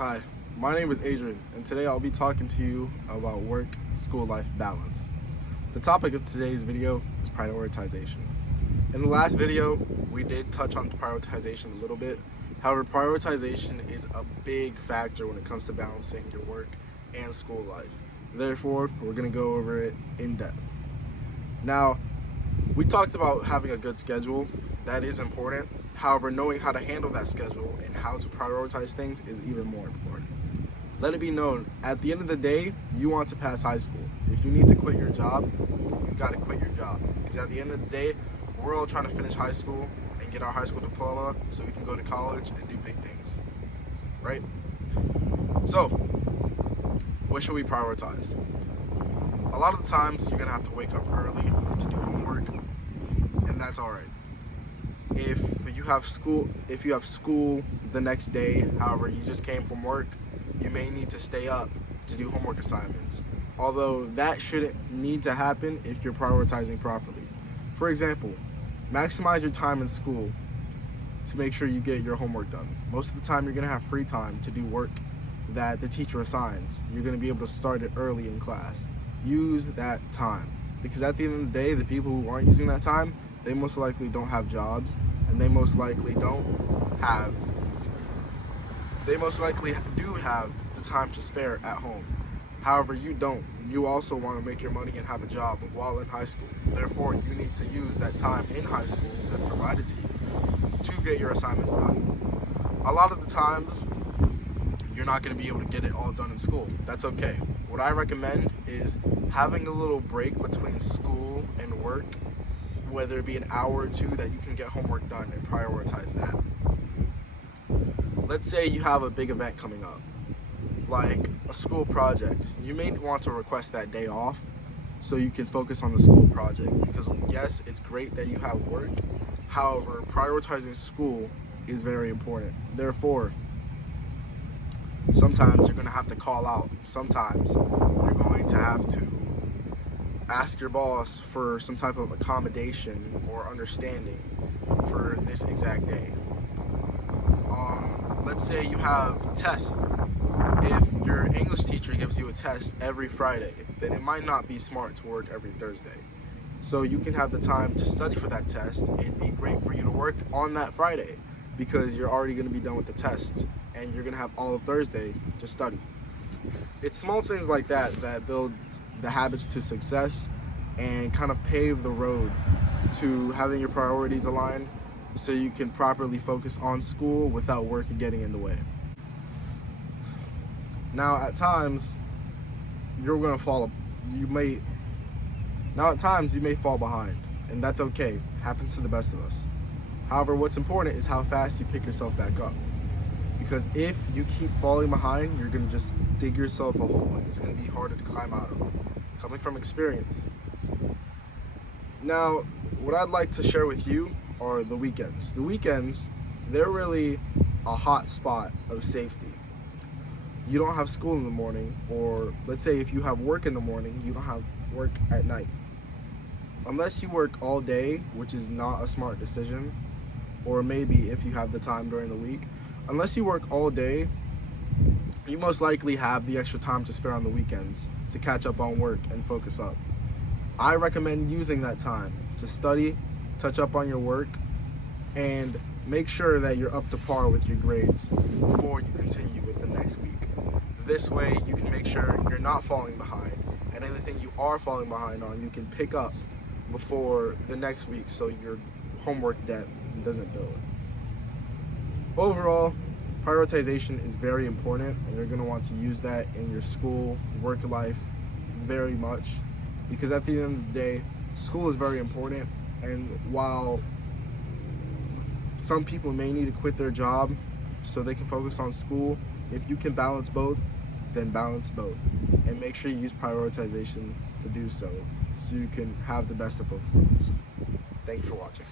Hi, my name is Adrian, and today I'll be talking to you about work-school life balance. The topic of today's video is prioritization. In the last video, we did touch on prioritization a little bit. However, prioritization is a big factor when it comes to balancing your work and school life. Therefore, we're going to go over it in depth. Now, we talked about having a good schedule. That is important. However, knowing how to handle that schedule and how to prioritize things is even more important. Let it be known, at the end of the day, you want to pass high school. If you need to quit your job, you got to quit your job. Because at the end of the day, we're all trying to finish high school and get our high school diploma so we can go to college and do big things, right? So, what should we prioritize? A lot of the times, you're gonna have to wake up early to do homework, and that's all right. If you have school the next day, however, you just came from work, you may need to stay up to do homework assignments. Although that shouldn't need to happen if you're prioritizing properly. For example, maximize your time in school to make sure you get your homework done. Most of the time you're gonna have free time to do work that the teacher assigns. You're gonna be able to start it early in class. Use that time, because at the end of the day, the people who aren't using that time, they most likely don't have jobs, and they most likely do have the time to spare at home. However, you don't. You also want to make your money and have a job while in high school. Therefore, you need to use that time in high school that's provided to you to get your assignments done. A lot of the times, you're not going to be able to get it all done in school. That's okay. What I recommend is having a little break between school and work, whether it be an hour or two, that you can get homework done and prioritize that. Let's say you have a big event coming up, like a school project. You may want to request that day off so you can focus on the school project, because yes, it's great that you have work. However, prioritizing school is very important. Therefore, sometimes you're going to have to call out. Sometimes you're going to have to ask your boss for some type of accommodation or understanding for this exact day. Let's say you have tests. If your English teacher gives you a test every Friday, then it might not be smart to work every Thursday. So you can have the time to study for that test. It'd be great for you to work on that Friday, because you're already going to be done with the test and you're going to have all of Thursday to study. It's small things like that that build the habits to success and kind of pave the road to having your priorities aligned so you can properly focus on school without work getting in the way. Now, at times, you may fall behind, and that's okay. It happens to the best of us. However, what's important is how fast you pick yourself back up. Because if you keep falling behind, you're going to just dig yourself a hole, and it's going to be harder to climb out of. Coming from experience. Now, what I'd like to share with you are the weekends. The weekends, they're really a hot spot of safety. You don't have school in the morning, or let's say if you have work in the morning, you don't have work at night. Unless you work all day, which is not a smart decision, or maybe if you have the time during the week, unless you work all day, you most likely have the extra time to spare on the weekends to catch up on work and focus up. I recommend using that time to study, touch up on your work, and make sure that you're up to par with your grades before you continue with the next week. This way, you can make sure you're not falling behind, and anything you are falling behind on, you can pick up before the next week so your homework debt doesn't build. Overall, prioritization is very important, and you're going to want to use that in your school, work life very much, because at the end of the day, school is very important. And while some people may need to quit their job so they can focus on school, if you can balance both, then balance both, and make sure you use prioritization to do so you can have the best of both worlds. Thank you for watching.